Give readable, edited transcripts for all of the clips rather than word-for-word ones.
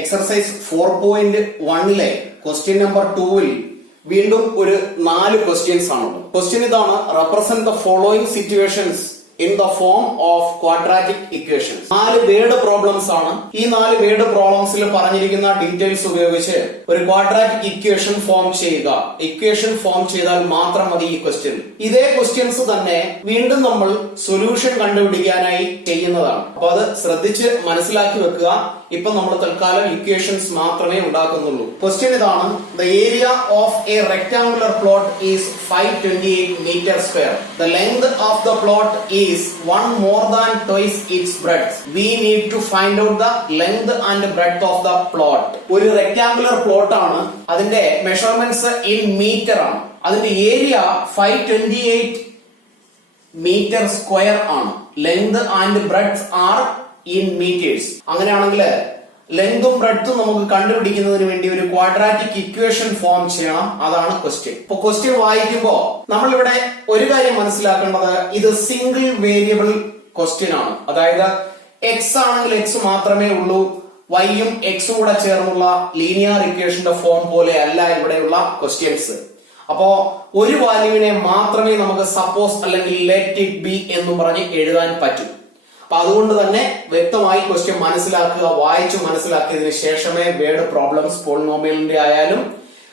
Exercise 4.1 question number 2 വീണ്ടും ഒരു 4 questions ആണുള്ളത്. ക്വസ്റ്റ്യൻ ഇതാണ്: represent the following situations in the form of quadratic equations. 4 word problems ആണ്. ഈ 4 വേർഡ് പ്രോബ്ലംസിൽ പറഞ്ഞിരിക്കുന്ന ഡീറ്റെയിൽസ് ഉപയോഗിച്ച് ഒരു ക്വാഡ്രാറ്റിക് ഇക്വേഷൻ ഫോം ചെയ്യുക. ഇക്വേഷൻ ഫോം ചെയ്താൽ മാത്രം മതി ഈ ക്വസ്റ്റ്യൻ. ഇതേ ക്വസ്റ്റ്യൻസ് തന്നെ വീണ്ടും നമ്മൾ സൊല്യൂഷൻ കണ്ടുപിടിക്കാനായി ചെയ്യുന്നതാണ്. അപ്പൊ അത് ശ്രദ്ധിച്ച് മനസ്സിലാക്കി വെക്കുക. ഇപ്പൊ നമ്മൾ തൽക്കാലം ഇക്വേഷൻസ് മാത്രമേ ഉണ്ടാക്കുന്നുള്ളൂ. ക്വസ്റ്റ്യൻ ഇതാണ്: the area of a rectangular plot is 528 metre square. The length of the plot is 1 more than twice its breadth. We need to find out the length and breadth of the plot. ഒരു rectangular plot ആണ്. അതിന്റെ measurements in metre ആണ്. അതിന്റെ area 528 metre square ആണ്. Length and breadth are in metres. അങ്ങനെയാണെങ്കിൽ ലെങ്തും ബ്രെഡ്ത്തും നമുക്ക് കണ്ടുപിടിക്കുന്നതിന് വേണ്ടി ഒരു ക്വാഡ്രാറ്റിക് ഇക്വേഷൻ ഫോം ചെയ്യണം. അതാണ് ക്വസ്റ്റ്യൻ. ഇപ്പൊ ക്വസ്റ്റ്യൻ വായിക്കുമ്പോ നമ്മളിവിടെ ഒരു കാര്യം മനസ്സിലാക്കേണ്ടത്, ഇത് സിംഗിൾ വേരിയബിൾ ക്വസ്റ്റ്യൻ ആണ്. അതായത് എക്സ് ആണെങ്കിൽ എക്സ് മാത്രമേ ഉള്ളൂ. വൈയും എക്സും കൂടെ ചേർന്നുള്ള ലീനിയർ ഇക്വേഷന്റെ ഫോം പോലെ അല്ല ഇവിടെയുള്ള ക്വസ്റ്റ്യൻസ്. അപ്പോ ഒരു വാല്യൂവിനെ മാത്രമേ നമുക്ക് സപ്പോസ് അല്ലെങ്കിൽ ലെറ്റ് ഇറ്റ് ബി എന്നും പറഞ്ഞ് എഴുതാൻ പറ്റും. അപ്പൊ അതുകൊണ്ട് തന്നെ വ്യക്തമായി ക്വസ്റ്റ്യൻ മനസ്സിലാക്കുക. വായിച്ചു മനസ്സിലാക്കിയതിനു ശേഷമേ വേർഡ് പ്രോബ്ലംസ് പോളിനോമിയലിന്റെ ആയാലും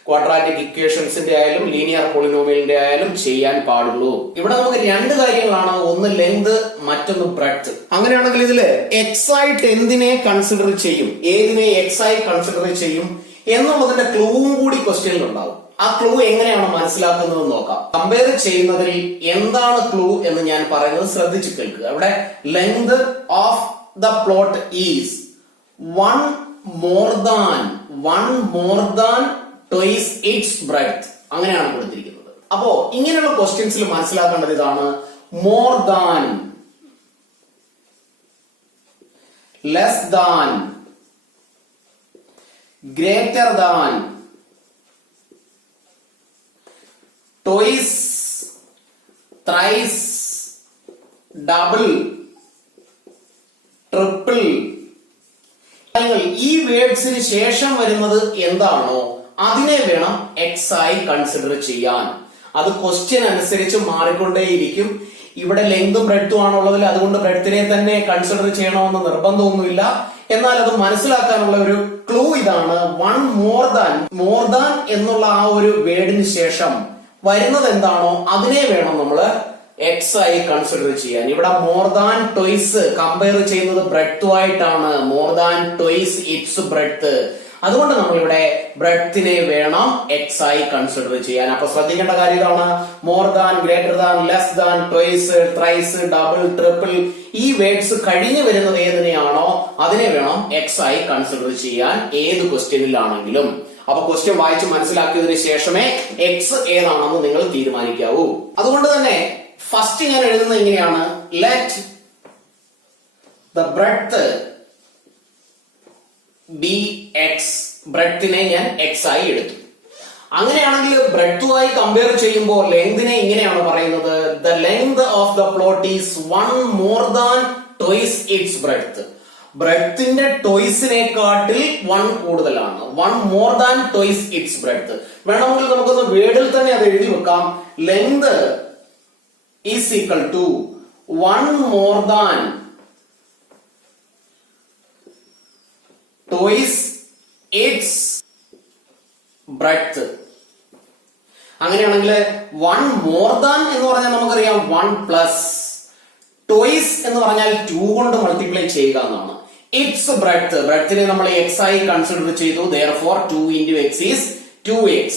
ക്വാഡ്രാറ്റിക് ഇക്വേഷൻസിന്റെ ആയാലും ലീനിയർ പോളിനോമിയലിന്റെ ആയാലും ചെയ്യാൻ പാടുള്ളൂ. ഇവിടെ നമുക്ക് 2 കാര്യങ്ങളാണ്: ഒന്ന് ലെങ്ത്, മറ്റൊന്ന് ബ്രെഡ്ത്ത്. അങ്ങനെയാണെങ്കിൽ ഇതില് എക്സ് ആയിട്ട് എന്തിനെ കൺസിഡർ ചെയ്യും, ഏതിനെ എക്സ് ആയി കൺസിഡർ ചെയ്യും എന്നുള്ളതിന്റെ ക്ലൂവും കൂടി ക്വസ്റ്റ്യനിൽ ഉണ്ടാവും. ആ ക്ലൂ എങ്ങനെയാണ് മനസ്സിലാക്കുന്നത് നോക്കാം. കമ്പയർ ചെയ്യുന്നതിൽ എന്താണ് ക്ലൂ എന്ന് ഞാൻ പറയുന്നത് ശ്രദ്ധിച്ചു കേൾക്കുക. അവിടെ length of the plot is 1 more than twice its breadth. അങ്ങനെയാണ് കൊടുത്തിരിക്കുന്നത്. അപ്പോ ഇങ്ങനെയുള്ള ക്വസ്റ്റ്യൻസിൽ മനസ്സിലാക്കേണ്ടത് ഇതാണ്: more than, less than, greater than, twice, thrice, double, triple. ഈ വേർഡ്സിന് ശേഷം വരുന്നത് എന്താണോ അതിനെ വേണം എക്സ് ആയി കൺസിഡർ ചെയ്യാൻ. അത് ക്വസ്റ്റ്യൻ അനുസരിച്ച് മാറിക്കൊണ്ടേയിരിക്കും. ഇവിടെ ലെങ്തും ബ്രെഡ്ത്തും ആണുള്ളതിൽ അതുകൊണ്ട് ബ്രെഡ്ത്തിനെ തന്നെ കൺസിഡർ ചെയ്യണമെന്ന് നിർബന്ധമൊന്നുമില്ല. എന്നാൽ അത് മനസ്സിലാക്കാനുള്ള ഒരു ക്ലൂ ഇതാണ്: 1 more than എന്നുള്ള ആ ഒരു വേർഡിന് ശേഷം വരുന്നത് എന്താണോ അതിനെ വേണം നമ്മള് എക്സ് ആയി കൺസിഡർ ചെയ്യാൻ. ഇവിടെ മോർ ദാൻ ടോയ്സ് കമ്പയർ ചെയ്യുന്നത് ബ്രെഡ്ത്തുമായിട്ടാണ്. More than twice it's breadth. അതുകൊണ്ട് നമ്മളിവിടെ ബ്രെഡ്ത്തിനെ വേണം എക്സ് ആയി കൺസിഡർ ചെയ്യാൻ. അപ്പൊ ശ്രദ്ധിക്കേണ്ട കാര്യം ഇതാണ്: more than, greater than, less than, twice, thrice, double, triple. ഈ വേർഡ്സ് കഴിഞ്ഞു വരുന്നത് ഏതിനെയാണോ അതിനെ വേണം എക്സ് ആയി കൺസിഡർ ചെയ്യാൻ ഏത് ക്വസ്റ്റ്യനിലാണെങ്കിലും. അപ്പൊ ക്വസ്റ്റ്യൻ വായിച്ച് മനസ്സിലാക്കിയതിനു ശേഷമേ എക്സ് ഏതാണെന്ന് നിങ്ങൾ തീരുമാനിക്കാവൂ. അതുകൊണ്ട് തന്നെ ഫസ്റ്റ് ഞാൻ എഴുതുന്നത് ഇങ്ങനെയാണ്: let the breadth be x. ബ്രെഡ്ത്തിനെ ഞാൻ എക്സ് ആയി എടുത്തു. അങ്ങനെയാണെങ്കിൽ ബ്രെഡ്ത്തുമായി കമ്പയർ ചെയ്യുമ്പോൾ ലെങ്തിനെ ഇങ്ങനെയാണ് പറയുന്നത്: the length of the plot is 1 more than twice its breadth. ബ്രെഡ്ത്തിന്റെ ടോയ്സിനെക്കാട്ടിൽ 1 കൂടുതലാണ്. 1 more than twice its breadth. വേണമെങ്കിൽ നമുക്കൊന്ന് വേർഡിൽ തന്നെ അത് എഴുതി വെക്കാം: length is equal to 1 more than twice its breadth. അങ്ങനെയാണെങ്കിൽ 1 more than എന്ന് പറഞ്ഞാൽ നമുക്കറിയാം 1 പ്ലസ്, twice എന്ന് പറഞ്ഞാൽ 2 കൊണ്ട് മൾട്ടിപ്ലൈ ചെയ്യുക എന്നാണ്. ഇറ്റ്സ് ബ്രെഡ്ത്ത്, ബ്രെഡ്ത്തിനെ നമ്മൾ എക്സ് ആയി കൺസിഡർ ചെയ്തു. therefore 2 into x is 2x.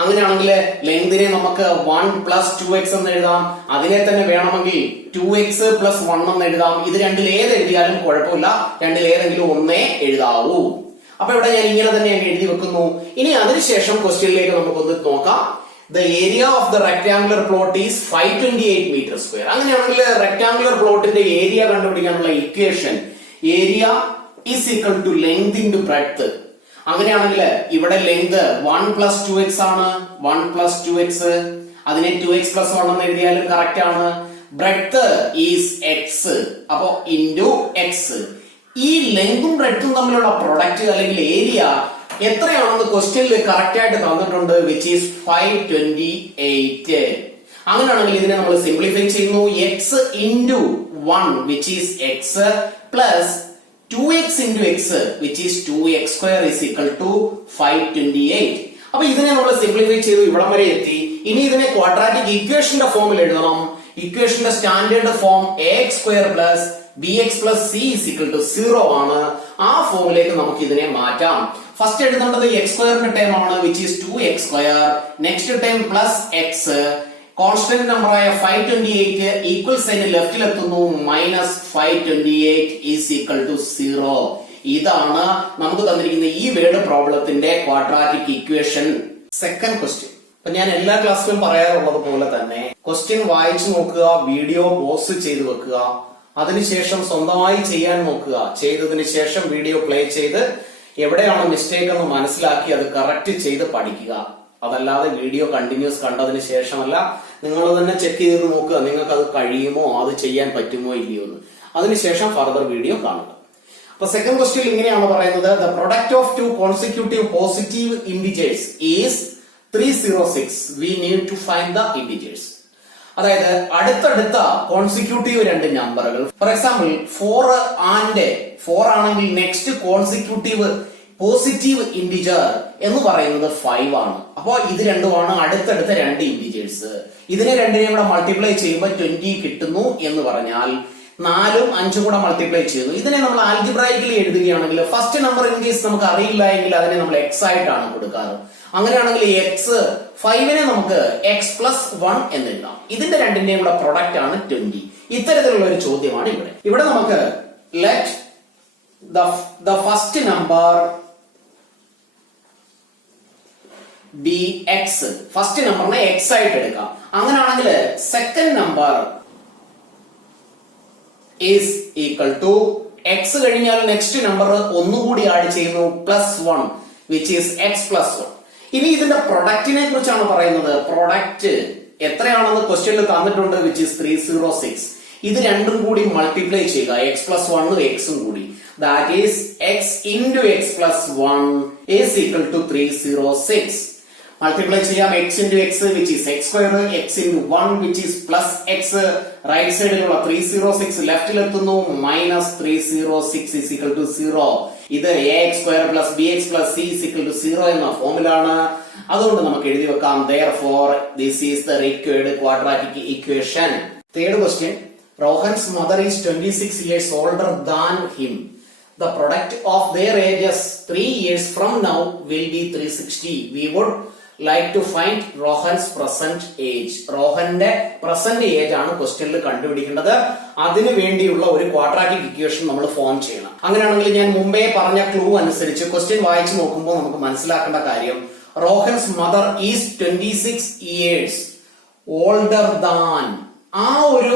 അങ്ങനെയാണെങ്കിൽ ലെങ്തിനെ നമുക്ക് 1 plus 2x എന്ന് എഴുതാം. അതിനെ തന്നെ വേണമെങ്കിൽ 2x plus 1 എന്ന് എഴുതാം. ഇത് രണ്ടിൽ ഏത് എഴുതിയാലും കുഴപ്പമില്ല. രണ്ടിൽ ഏതെങ്കിലും ഒന്നേ എഴുതാവൂ. അപ്പൊ ഇവിടെ ഞാൻ ഇങ്ങനെ തന്നെ എഴുതി വെക്കുന്നു. ഇനി അതിനുശേഷം ക്വസ്റ്റ്യനിലേക്ക് നമുക്കൊന്ന് നോക്കാം. The area of the rectangular plot is 528 meter square. അങ്ങനെയാണെങ്കിൽ റെക്ടാങ്കുലർ പ്ലോട്ടിന്റെ ഏരിയ കണ്ടുപിടിക്കാനുള്ള equation area is equal to length into breadth. അങ്ങനെയാണെങ്കിൽ ഇവിടെ ലെങ്ത് 1 plus 2x ആണ്. 1 plus 2x, അതിനെ 2x plus 1 എന്ന് എഴുതിയാലും കറക്റ്റ് ആണ്. Breadth is x. അപ്പോ ഇൻറ്റു x. ഈ ലെങ്തും ബ്രെഡ്ത്തും തമ്മിലുള്ള പ്രൊഡക്റ്റ് അല്ലെങ്കിൽ ഏരിയ എത്രയാണെന്ന് ക്വസ്റ്റ്യനിൽ കറക്റ്റ് ആയിട്ട് തന്നിട്ടുണ്ട്, വിച്ച് ഈസ് 528. അങ്ങനെയാണെങ്കിൽ ഇതിനെ നമ്മൾ സിംപ്ലിഫൈ ചെയ്യുന്നു. X into 1 which is x plus 2x into x which is 2x square is equal to 528. അപ്പൊ ഇതിനെ നമ്മൾ സിംപ്ലിഫൈ ചെയ്തു ഇവിടം വരെ എത്തി. ഇനി ഇതിനെ ക്വാഡ്രാറ്റിക് ഇക്വേഷന്റെ ഫോമിൽ എഴുതണം. ഇക്വേഷന്റെ standard form ax square plus bx plus c is equal to 0 ആണ്. ആ ഫോമിലേക്ക് നമുക്ക് ഇതിനെ മാറ്റാം. ഫസ്റ്റ് എഴുതേണ്ടത് x സ്ക്വയറിന്റെ ടേം ആണ് which is 2x square. Next term plus x. Constant number ആയ 528 ഈക്വൽ സൈൻ ലെഫ്റ്റിൽ എത്തുന്നു. Minus 528 is equal to 0. ഇതാണ് നമുക്ക് തന്നിരിക്കുന്ന ഈ വേർഡ് പ്രോബ്ലത്തിന്റെ ക്വാഡ്രാറ്റിക് ഇക്വേഷൻ. Second question. അപ്പൊ ഞാൻ എല്ലാ ക്ലാസ്സിലും പറയാറുള്ളത് പോലെ തന്നെ ക്വസ്റ്റ്യൻ വായിച്ചു നോക്കുക, വീഡിയോ പോസ് ചെയ്ത് വെക്കുക, അതിനുശേഷം സ്വന്തമായി ചെയ്യാൻ നോക്കുക. ചെയ്തതിനു ശേഷം വീഡിയോ പ്ലേ ചെയ്ത് എവിടെയാണ് മിസ്റ്റേക്ക് എന്ന് മനസ്സിലാക്കി അത് കറക്റ്റ് ചെയ്ത് പഠിക്കുക. അതല്ലാതെ വീഡിയോ കണ്ടിന്യൂസ് കണ്ടതിന് ശേഷമല്ല, നിങ്ങൾ തന്നെ ചെക്ക് ചെയ്ത് നോക്കുക നിങ്ങൾക്ക് അത് കഴിയുമോ, അത് ചെയ്യാൻ പറ്റുമോ ഇല്ലയോ എന്ന്. അതിനുശേഷം ഫർദർ വീഡിയോ കാണുക. അപ്പൊ സെക്കൻഡ് ക്വസ്റ്റ്യൻ ഇങ്ങനെയാണ് പറയുന്നത്, the product of two consecutive positive integers is 306. We need to find the integers. അതായത് അടുത്തടുത്ത കോൺസിക്യൂട്ടീവ് രണ്ട് നമ്പറുകൾ. ഫോർ എക്സാമ്പിൾ 4 ആണെങ്കിൽ നെക്സ്റ്റ് കോൺസിക്യൂട്ടീവ് പോസിറ്റീവ് ഇന്റിജർ എന്ന് പറയുന്നത് 5 ആണ്. അപ്പോ ഇത് രണ്ടുമാണ് അടുത്തടുത്ത രണ്ട് ഇന്റിജേഴ്സ്. ഇതിനെ രണ്ടിനെയും കൂടെ മൾട്ടിപ്ലൈ ചെയ്യുമ്പോൾ 20 കിട്ടുന്നു എന്ന് പറഞ്ഞാൽ 4ഉം 5ഉം കൂടെ മൾട്ടിപ്ലൈ ചെയ്യുന്നു. ഇതിനെ നമ്മൾ ആൽജിബ്രായിക്കലി എഴുതുകയാണെങ്കിൽ ഫസ്റ്റ് നമ്പർ ഇൻ കേസ് നമുക്ക് അറിയില്ല എങ്കിൽ അതിനെ നമ്മൾ എക്സ് ആയിട്ടാണ് കൊടുക്കാറ്. അങ്ങനെയാണെങ്കിൽ എക്സ് 5നെ നമുക്ക് എക്സ് പ്ലസ് 1 എന്ന് എഴുതാം. ഇതിന്റെ രണ്ടിന്റെയും കൂടെ പ്രൊഡക്റ്റ് ആണ് 20. ഇത്തരത്തിലുള്ള ഒരു ചോദ്യമാണ് ഇവിടെ. ഇവിടെ നമുക്ക് let the first number be x. First നമ്പറിനെ എക്സ് ആയിട്ട് എടുക്കാം. അങ്ങനെയാണെങ്കിൽ second number is equal to x കഴിഞ്ഞാൽ നെക്സ്റ്റ് നമ്പർ ഒന്നുകൂടി ആഡ് ചെയ്യുന്നു plus 1 which is x plus 1. ഇനി ഇതിന്റെ പ്രൊഡക്റ്റിനെ കുറിച്ചാണ് പറയുന്നത്. പ്രൊഡക്റ്റ് എത്രയാണെന്ന് ക്വസ്റ്റ്യനിൽ തന്നിട്ടുണ്ട് വിച്ച് ഈസ് 306. ഇത് രണ്ടും കൂടി മൾട്ടിപ്ലൈ ചെയ്യുക, എക്സ് പ്ലസ് 1 എക്സും കൂടി. That is x into x plus 1 is equal to 306. Multiply ചെയ്യാം. X into x which is x square, x into 1 which is plus x. Right സൈഡിലുള്ള 306 ലെഫ്റ്റിൽ എത്തുന്നു. Minus 306 is equal to 0. ഇത് ax square plus bx plus c is equal to 0 എന്ന ഫോമിലാണ്. അതുകൊണ്ട് നമുക്ക് എഴുതി വെക്കാം. therefore this is the required quadratic equation. Third question. Rohan's mother is 26 years older than him. The product of their ages 3 years from now will be 360. We would like to find Rohan's present age. റോഹന്റെ present age ആണ് ക്വസ്റ്റ്യനിൽ കണ്ടുപിടിക്കേണ്ടത്. അതിനു വേണ്ടിയുള്ള ഒരു quadratic equation നമ്മൾ form ചെയ്യണം. അങ്ങനെയാണെങ്കിൽ ഞാൻ മുമ്പേ പറഞ്ഞ ക്ലൂ അനുസരിച്ച് ക്വസ്റ്റ്യൻ വായിച്ചു നോക്കുമ്പോൾ നമുക്ക് മനസ്സിലാക്കേണ്ട കാര്യം, Rohan's mother is 26 years older than. ആ ഒരു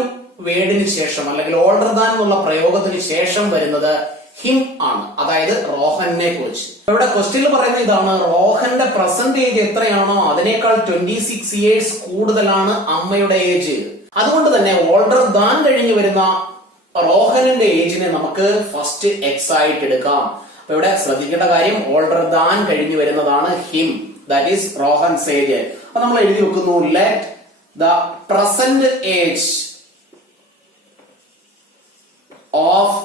വേർഡിന് ശേഷം അല്ലെങ്കിൽ ഓൾഡർ ദാൻ എന്നുള്ള പ്രയോഗത്തിന് ശേഷം വരുന്നത് ഹിം ആണ്, അതായത് റോഹനെ കുറിച്ച്. ഇവിടെ ക്വസ്റ്റ്യനിൽ പറയുന്ന ഇതാണ്, റോഹന്റെ പ്രസന്റ് ഏജ് എത്രയാണോ അതിനേക്കാൾ 26 years കൂടുതലാണ് അമ്മയുടെ ഏജ്. അതുകൊണ്ട് തന്നെ ഓൾഡർ ദാൻ കഴിഞ്ഞ് വരുന്ന റോഹനിന്റെ ഏജിനെ നമുക്ക് ഫസ്റ്റ് എക്സ് ആയിട്ട് എടുക്കാം. അപ്പൊ ഇവിടെ ശ്രദ്ധിക്കേണ്ട കാര്യം, ഓൾഡർ ദാൻ കഴിഞ്ഞ് വരുന്നതാണ് him, that is Rohan's age. അപ്പൊ നമ്മൾ എഴുതി വെക്കുന്നു, let the present age of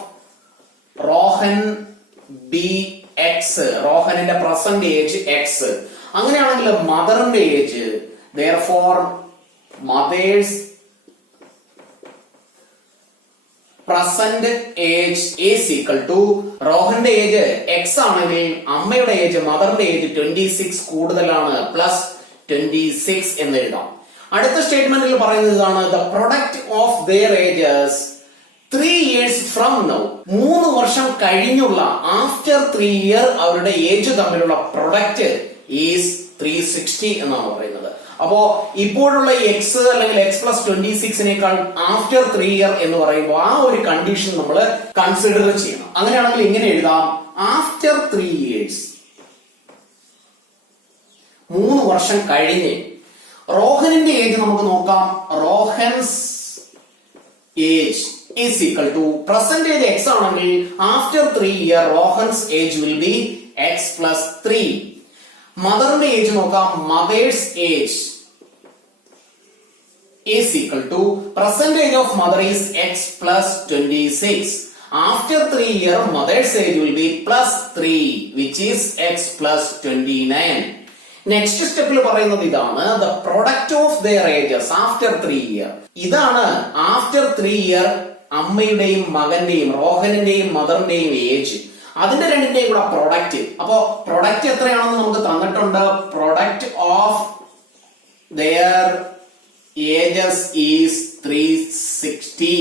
Rohan be x. റോഹനിന്റെ പ്രസന്റ് ഏജ് എക്സ്. അങ്ങനെയാണെങ്കിൽ മദറിന്റെ age, therefore mother's present age is equal to, റോഹന്റെ ഏജ് എക്സ് ആണെങ്കിൽ അമ്മയുടെ ഏജ് മദറിന്റെ ഏജ് 26 കൂടുതലാണ്, പ്ലസ് 26 എന്ന് എഴുതാം. അടുത്ത സ്റ്റേറ്റ്മെന്റിൽ പറയുന്നത് ഇതാണ്, the product of their ages 3 years from now. 3 വർഷം കഴിഞ്ഞുള്ള, ആഫ്റ്റർ 3 year അവരുടെ ഏജ് തമ്മിലുള്ള പ്രൊഡക്റ്റ് ഈസ് 360 എന്നാണ് പറയുന്നത്. അപ്പോ ഇപ്പോഴുള്ള എക്സ് അല്ലെങ്കിൽ എക്സ് പ്ലസ് 26നേക്കാൾ ആഫ്റ്റർ 3 year എന്ന് പറയുമ്പോൾ ആ ഒരു കണ്ടീഷൻ നമ്മൾ കൺസിഡർ ചെയ്യണം. അങ്ങനെയാണെങ്കിൽ ഇങ്ങനെ എഴുതാം, ആഫ്റ്റർ 3 years 3 വർഷം കഴിഞ്ഞ്. റോഹനിന്റെ ഏജ് നമുക്ക് നോക്കാം. Rohan's age is equal to percentage x ആണെങ്കിൽ after 3 year Rohan's age will be x plus 3. മദറിന്റെ age നോക്കാം. Mothers age is equal to percentage of mother is x plus 26. After 3 year mother's age will be plus 3 which is x plus 29. Next സ്റ്റെപ്പിൽ പറയുന്നത് ഇതാണ്, the product of their ages after 3 year. ഇതാണ് after 3 year അമ്മയുടെയും മകന്റെയും റോഹനിന്റെയും മദറിന്റെയും age, അതിന്റെ രണ്ടിന്റെയും കൂടെ product. അപ്പോ product എത്രയാണെന്ന് നമുക്ക് തന്നിട്ടുണ്ട്. Product of their ages is 360.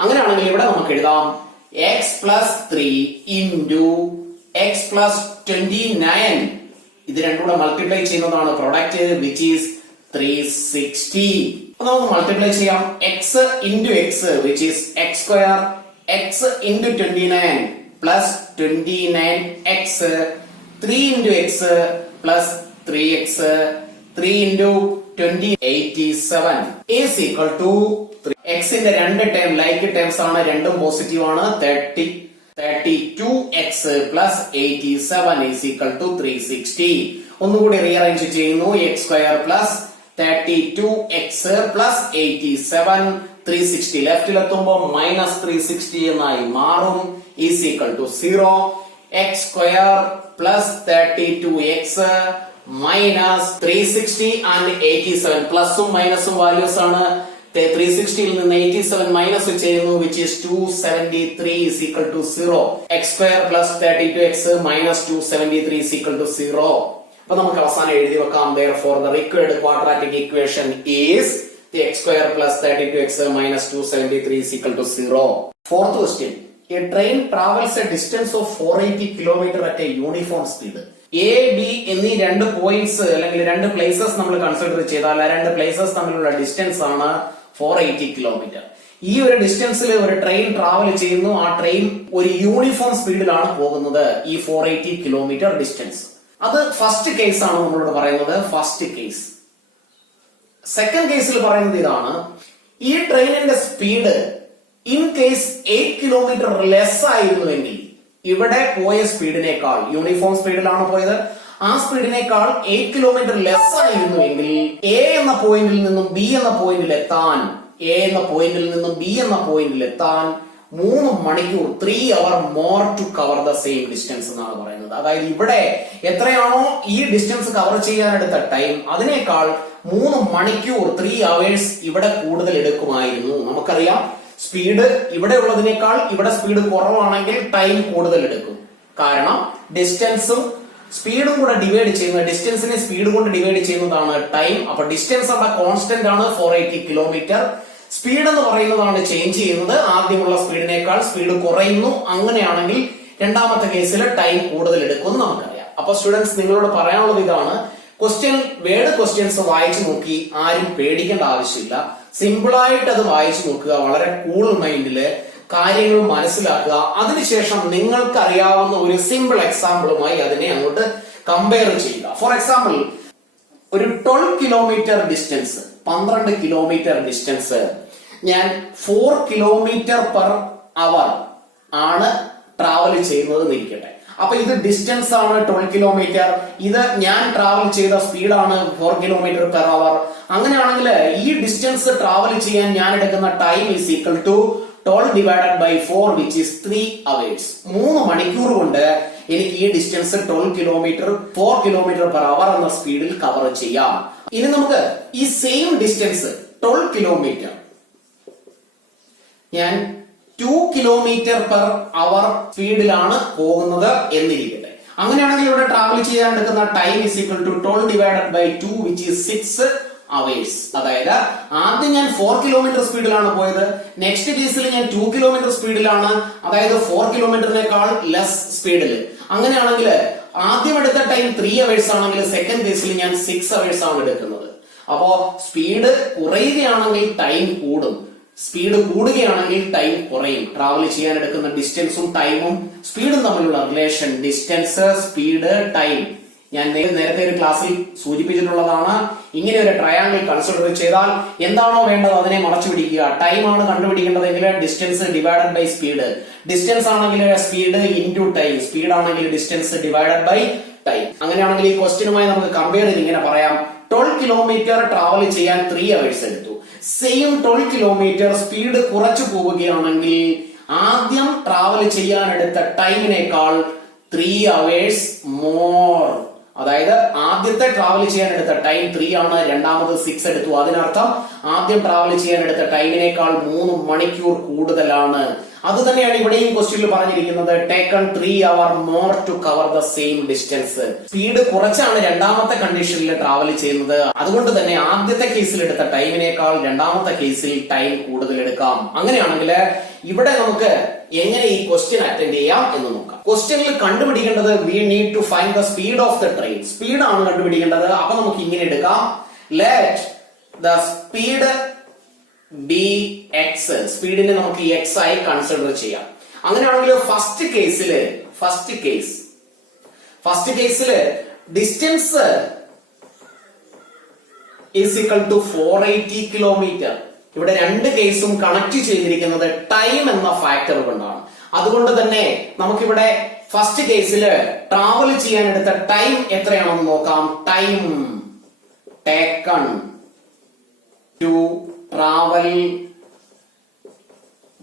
അങ്ങനെയാണെങ്കിൽ ഇവിടെ നമുക്ക് എഴുതാം x plus 3 into x plus 29. ഇത് രണ്ടും കൂടെ മൾട്ടിപ്ലൈ ചെയ്യുന്നതാണ് പ്രൊഡക്റ്റ് വിച്ച് ഈസ് 360. നമുക്ക് മൾട്ടിപ്ലൈ ചെയ്യാം. X into x which is x square, x into 29 plus 29x, 3 into x plus 3x, 3 into 20 87 is equal to 3. x ന്റെ രണ്ട് ടേം ലൈക്ക് ടേംസ് ആണ്, രണ്ടും പോസിറ്റീവ് ആണ്. 32x plus 87 is equal to 360. ഒന്നുകൂടി rearrange ചെയ്യുന്നു. x square plus 32x plus 87, 360 ലെഫ്റ്റിലെത്തുമ്പോൾ minus 360 എന്നായി മാറും. is equal to 0. x square plus 32x minus 360 and 87, പ്ലസും മൈനസും വാല്യൂസ് ആണ്. 360 ൽ നിന്ന് 87 മൈനസ് ചെയ്യുന്നു which is 273 is equal to 0. x square plus 32x minus 273 is equal to 0. അപ്പൊ നമുക്ക് അവസാനം എഴുതി വെക്കാം. therefore the required quadratic equation is the x square plus 32x minus 273 is equal to 0. Fourth question. A train travels a distance of 480 km at a uniform speed. A B എന്നീ രണ്ട് points അല്ലെങ്കിൽ രണ്ട് places നമ്മൾ consider ചെയ്താൽ ആ രണ്ട് places തമ്മിലുള്ള distance ആണ് 480 കിലോമീറ്റർ. ഈ ഒരു ഡിസ്റ്റൻസിൽ ഒരു ട്രെയിൻ ട്രാവൽ ചെയ്യുന്നു. ആ ട്രെയിൻ ഒരു യൂണിഫോം സ്പീഡിലാണ് പോകുന്നത് ഈ 480 കിലോമീറ്റർ ഡിസ്റ്റൻസ്. അത് ഫസ്റ്റ് കേസ് ആണ് നമ്മളോട് പറയുന്നത്, ഫസ്റ്റ് കേസ്. സെക്കൻഡ് കേസിൽ പറയുന്നത് ഇതാണ്, ഈ ട്രെയിനിന്റെ speed in case 8 kilometre less ആയിരുന്നുവെങ്കിൽ, ഇവിടെ പോയ സ്പീഡിനേക്കാൾ, യൂണിഫോം സ്പീഡിലാണ് പോയത്, ആ സ്പീഡിനേക്കാൾ 8 കിലോമീറ്റർ ലെസ് ആയിരുന്നുവെങ്കിൽ എ എന്ന പോയിന്റിൽ നിന്നും ബി എന്ന പോയിന്റിൽ എത്താൻ, എ എന്ന പോയിന്റിൽ നിന്നും ബി എന്ന പോയിന്റിൽ എത്താൻ 3 മണിക്കൂർ, 3 hours more to cover the same distance എന്നാണ് പറയുന്നത്. അതായത് ഇവിടെ എത്രയാണോ ഈ ഡിസ്റ്റൻസ് കവർ ചെയ്യാനെടുത്ത ടൈം, അതിനേക്കാൾ 3 മണിക്കൂർ 3 hours ഇവിടെ കൂടുതൽ എടുക്കുമായിരുന്നു. നമുക്കറിയാം സ്പീഡ് ഇവിടെ ഉള്ളതിനേക്കാൾ ഇവിടെ സ്പീഡ് കുറവാണെങ്കിൽ ടൈം കൂടുതൽ എടുക്കും. കാരണം ഡിസ്റ്റൻസും സ്പീഡും കൂടെ ഡിവൈഡ് ചെയ്യുന്നത്, ഡിസ്റ്റൻസിനെ സ്പീഡ് കൊണ്ട് ഡിവൈഡ് ചെയ്യുന്നതാണ് ടൈം. അപ്പൊ ഡിസ്റ്റൻസ് അവിടെ കോൺസ്റ്റന്റ് ആണ് 480 കിലോമീറ്റർ. സ്പീഡ് എന്ന് പറയുന്നതാണ് ചേഞ്ച് ചെയ്യുന്നത്. ആദ്യമുള്ള സ്പീഡിനേക്കാൾ സ്പീഡ് കുറയുന്നു. അങ്ങനെയാണെങ്കിൽ രണ്ടാമത്തെ കേസിൽ ടൈം കൂടുതൽ എടുക്കും നമുക്കറിയാം. അപ്പൊ സ്റ്റുഡൻസ്, നിങ്ങളോട് പറയാനുള്ളത് ഇതാണ്, വേർഡ് ക്വസ്റ്റ്യൻസ് വായിച്ചു നോക്കി ആരും പേടിക്കേണ്ട ആവശ്യമില്ല. സിമ്പിൾ ആയിട്ട് അത് വായിച്ചു നോക്കുക, വളരെ കൂൾ മൈൻഡില് കാര്യങ്ങൾ മനസ്സിലാക്കുക. അതിനുശേഷം നിങ്ങൾക്ക് അറിയാവുന്ന ഒരു സിമ്പിൾ എക്സാമ്പിളുമായി അതിനെ അങ്ങോട്ട് കമ്പയർ ചെയ്യുക. ഫോർ എക്സാമ്പിൾ, ഒരു 12 കിലോമീറ്റർ ഡിസ്റ്റൻസ്, 12 കിലോമീറ്റർ ഡിസ്റ്റൻസ് ഞാൻ 4 കിലോമീറ്റർ പെർ അവർ ആണ് ട്രാവൽ ചെയ്യുന്നത് എന്നിരിക്കട്ടെ. അപ്പൊ ഇത് ഡിസ്റ്റൻസ് ആണ് 12 കിലോമീറ്റർ, ഇത് ഞാൻ ട്രാവൽ ചെയ്ത സ്പീഡാണ് 4 കിലോമീറ്റർ പെർ അവർ. അങ്ങനെയാണെങ്കിൽ ഈ ഡിസ്റ്റൻസ് ട്രാവൽ ചെയ്യാൻ ഞാൻ എടുക്കുന്ന time is equal to 12 divided by 4 which is 3 hours. 3 മണിക്കൂർ കൊണ്ട് എനിക്ക് ഈ ഡിസ്റ്റൻസ് 12 കിലോമീറ്റർ 4 കിലോമീറ്റർ പെർ അവർ എന്ന സ്പീഡിൽ കവർ ചെയ്യാം. ഇനി നമുക്ക് ഈ സെയിം ഡിസ്റ്റൻസ് 12 കിലോമീറ്റർ ഞാൻ 2 കിലോമീറ്റർ പെർ അവർ സ്പീഡിലാണ് പോകുന്നത് എന്നിരിക്കട്ടെ. അങ്ങനെയാണെങ്കിൽ ഇവിടെ ട്രാവൽ ചെയ്യാൻ എടുക്കുന്ന time is equal to 12 divided by 2 which is 6 hours. അതായത് ആദ്യം ഞാൻ 4 കിലോമീറ്റർ സ്പീഡിലാണ് പോയത്, നെക്സ്റ്റ് കേസിൽ ഞാൻ 2 കിലോമീറ്റർ സ്പീഡിലാണ്, അതായത് 4 കിലോമീറ്ററിനേക്കാൾ ലെസ് സ്പീഡിൽ. അങ്ങനെയാണെങ്കിൽ ആദ്യം എടുത്ത ടൈം 3 hours ആണെങ്കിൽ സെക്കൻഡ് കേസിൽ ഞാൻ 6 hours ആണ് എടുക്കുന്നത്. അപ്പോ സ്പീഡ് കുറയുകയാണെങ്കിൽ ടൈം കൂടും, സ്പീഡ് കൂടുകയാണെങ്കിൽ ടൈം കുറയും. ട്രാവൽ ചെയ്യാൻ എടുക്കുന്ന ഡിസ്റ്റൻസും ടൈമും സ്പീഡും തമ്മിലുള്ള റിലേഷൻ ഡിസ്റ്റൻസ് സ്പീഡ് ടൈം ഞാൻ നേരത്തെ ഒരു ക്ലാസ്സിൽ സൂചിപ്പിച്ചിട്ടുള്ളതാണ്. ഇങ്ങനെ ഒരു ട്രയാങ്കിൾ കൺസിഡർ ചെയ്താൽ എന്താണോ വേണ്ടത് അതിനെ മറച്ചു പിടിക്കുക. ടൈം ആണ് കണ്ടുപിടിക്കേണ്ടതെങ്കിൽ distance divided by speed, distance ആണെങ്കിൽ സ്പീഡ് ഇൻറ്റു ടൈം, സ്പീഡ് ആണെങ്കിൽ ഡിസ്റ്റൻസ് ഡിവൈഡഡ് ബൈ ടൈം. അങ്ങനെയാണെങ്കിൽ ഈ ക്വസ്റ്റ്യനുമായി നമുക്ക് കമ്പയർ ചെയ്ത് ഇങ്ങനെ പറയാം, 12 കിലോമീറ്റർ ട്രാവൽ ചെയ്യാൻ 3 അവേഴ്സ് എടുത്തു. സെയിം 12 കിലോമീറ്റർ സ്പീഡ് കുറച്ചു പോവുകയാണെങ്കിൽ ആദ്യം ട്രാവൽ ചെയ്യാൻ എടുത്ത ടൈമിനേക്കാൾ 3 അവേഴ്സ് മോർ. അതായത് ആദ്യത്തെ ട്രാവൽ ചെയ്യാൻ എടുത്ത ടൈം 3 ആണ്, രണ്ടാമത് 6 എടുത്തു. അതിനർത്ഥം ആദ്യം ട്രാവൽ ചെയ്യാൻ എടുത്ത ടൈമിനേക്കാൾ 3 മണിക്കൂർ കൂടുതലാണ്. അത് തന്നെയാണ് ഇവിടെയും ക്വസ്റ്റ്യനിൽ പറഞ്ഞിരിക്കുന്നത്, taken 3 hour more to cover the same distance. Speed കുറച്ചാണ് രണ്ടാമത്തെ കണ്ടീഷനിൽ ട്രാവൽ ചെയ്യുന്നത്. അതുകൊണ്ട് തന്നെ ആദ്യത്തെ കേസിൽ എടുത്ത ടൈമിനേക്കാൾ രണ്ടാമത്തെ കേസിൽ ടൈം കൂടുതൽ എടുക്കാം. അങ്ങനെയാണെങ്കിൽ ഇവിടെ നമുക്ക് എങ്ങനെ ഈ ക്വസ്റ്റ്യൻ അറ്റൻഡ് ചെയ്യാം എന്ന് നോക്കാം. ക്വസ്റ്റ്യനിൽ കണ്ടുപിടിക്കേണ്ടത് we need to find the speed of the train. Speed ആണ് കണ്ടുപിടിക്കേണ്ടത്. അപ്പൊ നമുക്ക് ഇങ്ങനെ എടുക്കാം, let the speed be x. സ്പീഡിനെ നമുക്ക് എക്സ് ആയി കൺസിഡർ ചെയ്യാം. അങ്ങനെയാണെങ്കിൽ ഫസ്റ്റ് കേസില് distance is equal to 480 kilometre. ഇവിടെ രണ്ട് കേസും കണക്ട് ചെയ്തിരിക്കുന്നത് ടൈം എന്ന ഫാക്ടർ കൊണ്ടാണ്. അതുകൊണ്ട് തന്നെ നമുക്കിവിടെ ഫസ്റ്റ് കേസിൽ ട്രാവൽ ചെയ്യാൻ എടുത്ത ടൈം എത്രയാണെന്ന് നോക്കാം. Time taken to travel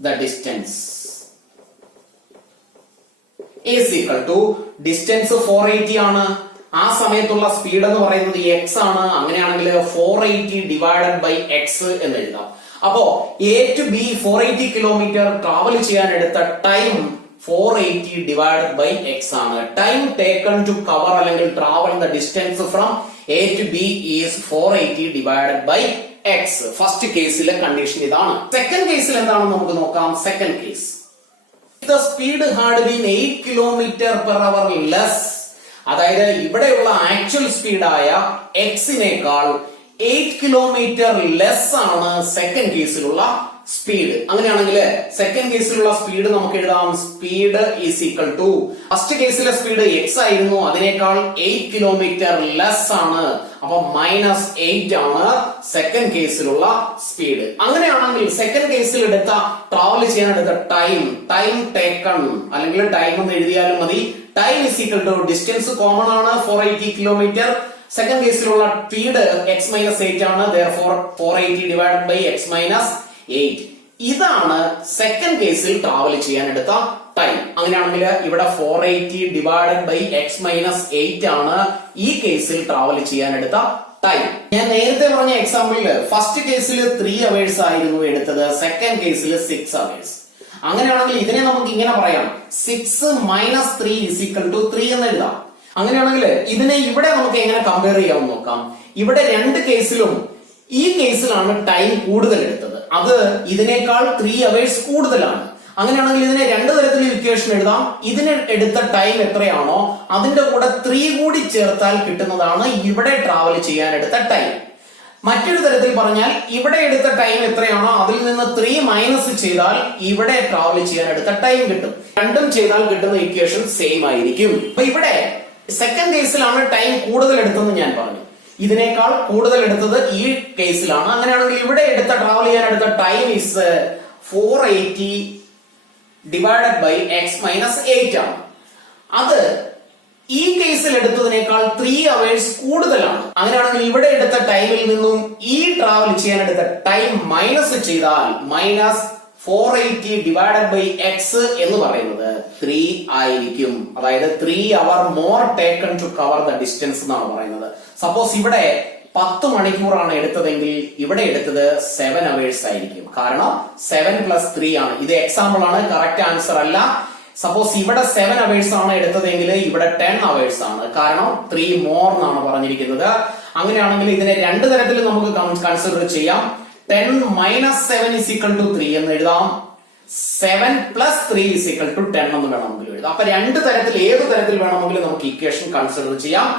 the distance is equal to distance 480 ആണ്. ആ സമയത്തുള്ള സ്പീഡ് എന്ന് പറയുന്നത് എക്സ് ആണ്. അങ്ങനെയാണെങ്കിൽ 480 ഡിവൈഡഡ് ബൈ എക്സ് എന്ന് എഴുതാം. അപ്പോ A to B 480 kilometre travel ചെയ്യാൻ എടുത്ത ടൈം 480 ഡിവൈഡഡ് ബൈ എക്സ് ആണ്. ടൈം ടേക്കൺ ടു കവർ അല്ലെങ്കിൽ travel the distance from A to B is 480 divided by x. First കേസിലെ കണ്ടീഷൻ ഇതാണ്. സെക്കൻഡ് കേസിൽ എന്താണെന്ന് നമുക്ക് നോക്കാം. Second case, the speed had been 8 kilometre per hour less. അതായത് ഇവിടെയുള്ള ആക്ച്വൽ സ്പീഡായ എക്സിനേക്കാൾ 8 കിലോമീറ്റർ ലെസ് ആണ് സെക്കൻഡ് കേസിലുള്ള സ്പീഡ്. അങ്ങനെയാണെങ്കിൽ സെക്കൻഡ് കേസിലുള്ള സ്പീഡ് നമുക്ക് എഴുതാം, speed is equal to first കേസിലെ സ്പീഡ് എക്സ് ആയിരുന്നു, അതിനേക്കാൾ 8 കിലോമീറ്റർ ലെസ് ആണ്. അപ്പൊ -8 ആണ് സെക്കൻഡ് കേസിലുള്ള സ്പീഡ്. അങ്ങനെയാണെങ്കിൽ സെക്കൻഡ് കേസിൽ എടുത്ത ട്രാവൽ ചെയ്യാൻ എടുത്ത ടൈം ടേക്കൺ അല്ലെങ്കിൽ ടൈം എന്ന് എഴുതിയാലും മതി. Time is equal to distance common ആണ് 480 കിലോമീറ്റർ. സെക്കൻഡ് കേസിലുള്ള സ്പീഡ് x-8 ആണ്. therefore 480 divided by x-8. ഇതാണ് സെക്കൻഡ് കേസിൽ ട്രാവൽ ചെയ്യാൻ എടുത്ത ടൈം. അങ്ങനെയാണെങ്കിൽ ഇവിടെ 480 ഡിവൈഡഡ് ബൈ x-8 ആണ് ഈ കേസിൽ ട്രാവൽ ചെയ്യാൻ എടുത്ത ടൈം. ഞാൻ നേരത്തെ പറഞ്ഞ എക്സാമ്പിളില് ഫസ്റ്റ് കേസിൽ 3 അവേഴ്സ് ആയിരുന്നു എടുത്തത്, സെക്കൻഡ് കേസിൽ 6 അവേഴ്സ്. അങ്ങനെയാണെങ്കിൽ ഇതിനെ നമുക്ക് ഇങ്ങനെ പറയാം, 6 - 3 ഈസ് ഈക്വൽ ടു 3 എന്ന് എഴുതാം. അങ്ങനെയാണെങ്കിൽ ഇതിനെ ഇവിടെ നമുക്ക് എങ്ങനെ കമ്പയർ ചെയ്യാമെന്ന് നോക്കാം. ഇവിടെ രണ്ട് കേസിലും ഈ കേസിലാണ് ടൈം കൂടുതൽ എടുത്തത്, അത് ഇതിനേക്കാൾ 3 അവേഴ്സ് കൂടുതലാണ്. അങ്ങനെയാണെങ്കിൽ ഇതിനെ രണ്ട് തരത്തിൽ ഇക്വേഷൻ എഴുതാം. ഇതിന് എടുത്ത ടൈം എത്രയാണോ അതിന്റെ കൂടെ 3 കൂടി ചേർത്താൽ കിട്ടുന്നതാണ് ഇവിടെ ട്രാവൽ ചെയ്യാൻ എടുത്ത ടൈം. മറ്റൊരു തരത്തിൽ പറഞ്ഞാൽ ഇവിടെ എടുത്ത ടൈം എത്രയാണോ അതിൽ നിന്ന് 3 മൈനസ് ചെയ്താൽ ഇവിടെ ട്രാവൽ ചെയ്യാൻ എടുത്ത ടൈം കിട്ടും. രണ്ടും ചെയ്താൽ കിട്ടുന്ന ഇക്വേഷൻ സെയിം ആയിരിക്കും. അപ്പൊ ഇവിടെ സെക്കൻഡ് കേസിലാണ് ടൈം കൂടുതൽ എടുത്തതെന്ന് ഞാൻ പറഞ്ഞു, ഇതിനേക്കാൾ കൂടുതൽ എടുത്തത് ഈ കേസിലാണ്. അങ്ങനെയാണെങ്കിൽ ഇവിടെ എടുത്ത ട്രാവൽ ചെയ്യാൻ എടുത്ത time is 480 divided by x-8 ആണ്. അത് ഈ കേസിൽ എടുത്തതിനേക്കാൾ 3 അവേഴ്സ് കൂടുതലാണ്. അങ്ങനെയാണെങ്കിൽ ഇവിടെ എടുത്ത ടൈമിൽ നിന്നും ഈ ട്രാവൽ ചെയ്യാൻ എടുത്ത ടൈം മൈനസ് ചെയ്താൽ -480 ഡിവൈഡഡ് ബൈ എക്സ് എന്ന് പറയുന്നത് 3 ആയിരിക്കും. അതായത് 3 hour more taken to cover the distance എന്നാണ് പറയുന്നത്. സപ്പോസ് ഇവിടെ 10 മണിക്കൂറാണ് എടുത്തതെങ്കിൽ ഇവിടെ എടുത്തത് 7 അവേഴ്സ് ആയിരിക്കും. കാരണം 7 + 3 ആണ്. ഇത് എക്സാമ്പിൾ ആണ്, കറക്റ്റ് ആൻസർ അല്ല. സപ്പോസ് ഇവിടെ 7 അവേഴ്സ് ആണ് എടുത്തതെങ്കിൽ ഇവിടെ 10 അവേഴ്സ് ആണ്. കാരണം 3 മോർ എന്നാണ് പറഞ്ഞിരിക്കുന്നത്. അങ്ങനെയാണെങ്കിൽ ഇതിനെ രണ്ട് തരത്തിൽ നമുക്ക് കൺസിഡർ ചെയ്യാം. 10 - 7 ഈസ് ഈക്വൽ ടു 3 എന്ന് എഴുതാം. 7 + 3 ഈസ് ഈക്വൽ ടു 10 എന്ന് വേണമെങ്കിൽ എഴുതാം. അപ്പൊ രണ്ട് തരത്തിൽ ഏത് തരത്തിൽ വേണമെങ്കിലും നമുക്ക് ഇക്വേഷൻ കൺസിഡർ ചെയ്യാം.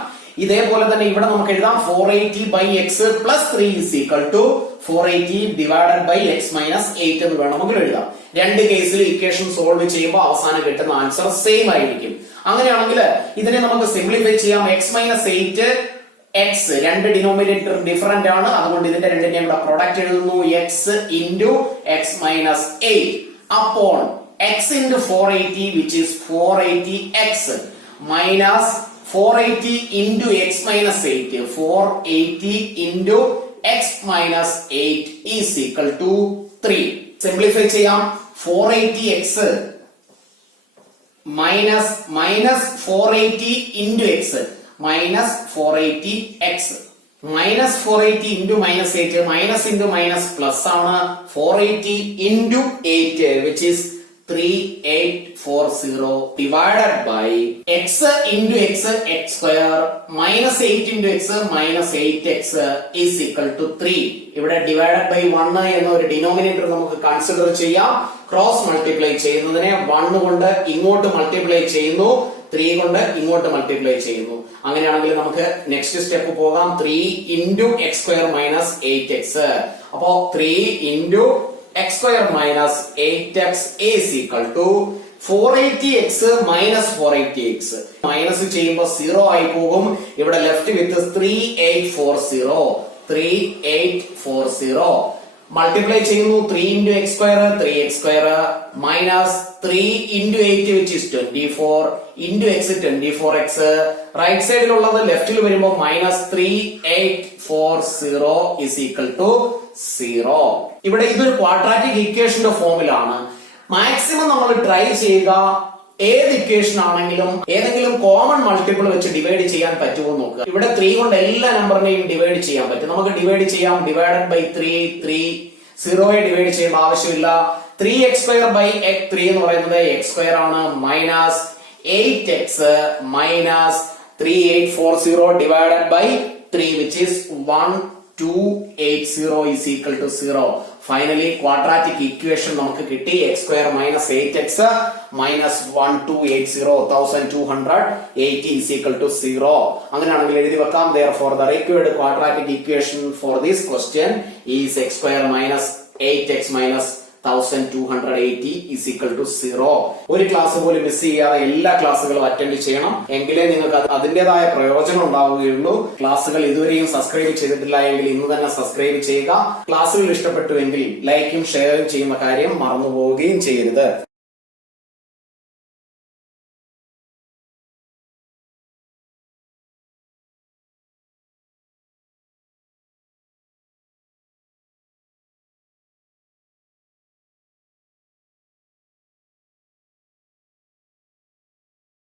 ഇതേപോലെ തന്നെ ഇവിടെ നമുക്ക് എഴുതാം 480 by x plus 3 is equal to 480 divided by x-8 എന്ന് വേണമെങ്കിൽ എഴുതാം. രണ്ട് കേസിൽ ഇക്വേഷൻ സോൾവ് ചെയ്യുമ്പോൾ അവസാനം കിട്ടുന്ന ആൻസർ സെയിം ആയിരിക്കും. അങ്ങനെയാണെങ്കിൽ ഇതിനെ നമുക്ക് സിംപ്ലിഫൈ ചെയ്യാം. എക്സ് മൈനസ് 8 എക്സ്, രണ്ട് ഡിനോമിനേറ്റർ ഡിഫറന്റ് ആണ്, അതുകൊണ്ട് ഇതിന്റെ രണ്ടിന്റെയും കൂടെ പ്രൊഡക്റ്റ് എഴുതുന്നു. എക്സ് ഇൻറ്റു എക്സ് മൈനസ് 8 അപ്പോൾ x into 480 which is 480x minus 480 into x minus 8 480 into x minus 8 is equal to 3. Simplify ചെയ്യാം. 480x minus 480 into x minus 480x minus 480 into minus 8 minus into minus plus ആണ്. 480 into 8 which is 3840 divided by x into x square minus 8 into x minus 8x is equal to 3. ഇവിടെ divided by 1 എന്ന ഒരു denominator നമുക്ക് consider ചെയ്യാം. Cross multiply ചെയ്യുന്നതിനെ 1 കൊണ്ട് ഇങ്ങോട്ട് multiply ചെയ്യുന്നു, 3 കൊണ്ട് ഇങ്ങോട്ട് മൾട്ടിപ്ലൈ ചെയ്യുന്നു. അങ്ങനെയാണെങ്കിൽ നമുക്ക് നെക്സ്റ്റ് സ്റ്റെപ്പ് പോകാം. 3 into x square minus 8x. അപ്പോ 3 into x square minus 8x is equal to 480x minus 480x. Minus ചെയ്യുമ്പോൾ 0 ആയി പോകും. ഇവിടെ ലെഫ്റ്റ് വിത്ത് 3840 മൾട്ടിപ്ലൈ ചെയ്യുന്നു. 3 into x square 3x square minus 3 into 8 which is 24 into x 24x. Right സൈഡിലുള്ളത് ലെഫ്റ്റിൽ വരുമ്പോൾ minus 3840 is equal to 0. ഇവിടെ ഇതൊരു quadratic ഇക്വേഷന്റെ ഫോമിലാണ്. മാക്സിമം നമ്മൾ ട്രൈ ചെയ്യുക ഏത് ഇക്വേഷൻ ആണെങ്കിലും ഏതെങ്കിലും കോമൺ മൾട്ടിപ്പിൾ വെച്ച് ഡിവൈഡ് ചെയ്യാൻ പറ്റുമോ നോക്കുക. ഇവിടെ 3 കൊണ്ട് എല്ലാ നമ്പറിനെയും ഡിവൈഡ് ചെയ്യാൻ പറ്റും. നമുക്ക് ഡിവൈഡ് ചെയ്യാം. ഡിവൈഡഡ് ബൈ 3 സീറോയെ ഡിവൈഡ് ചെയ്യേണ്ട ആവശ്യമില്ല. 3x square by 3 എന്ന് പറയുന്നത് x square ആണ്. Minus 8x minus 3840 divided by 3 which is 1280 is equal to 0. Finally quadratic equation നമുക്ക് കിട്ടി. x square minus 8x minus 1280 is equal to 0. അങ്ങനെയാണെങ്കിൽ എഴുതി വെക്കാം. Therefore the required quadratic equation for this question is x square minus 8x minus 1280 is equal to 0. ഒരു class പോലും miss ചെയ്യാതെ എല്ലാ ക്ലാസ്സുകളും അറ്റൻഡ് ചെയ്യണം. എങ്കിലേ നിങ്ങൾക്ക് അതിന്റേതായ പ്രയോജനം ഉണ്ടാവുകയുള്ളൂ. ക്ലാസ്സുകൾ ഇതുവരെയും സബ്സ്ക്രൈബ് ചെയ്തിട്ടില്ല എങ്കിൽ ഇന്ന് തന്നെ സബ്സ്ക്രൈബ് ചെയ്യുക. ക്ലാസ്സുകൾ ഇഷ്ടപ്പെട്ടുവെങ്കിൽ ലൈക്കും ഷെയറും ചെയ്യുന്ന കാര്യം മറന്നു പോവുകയും ചെയ്യരുത്.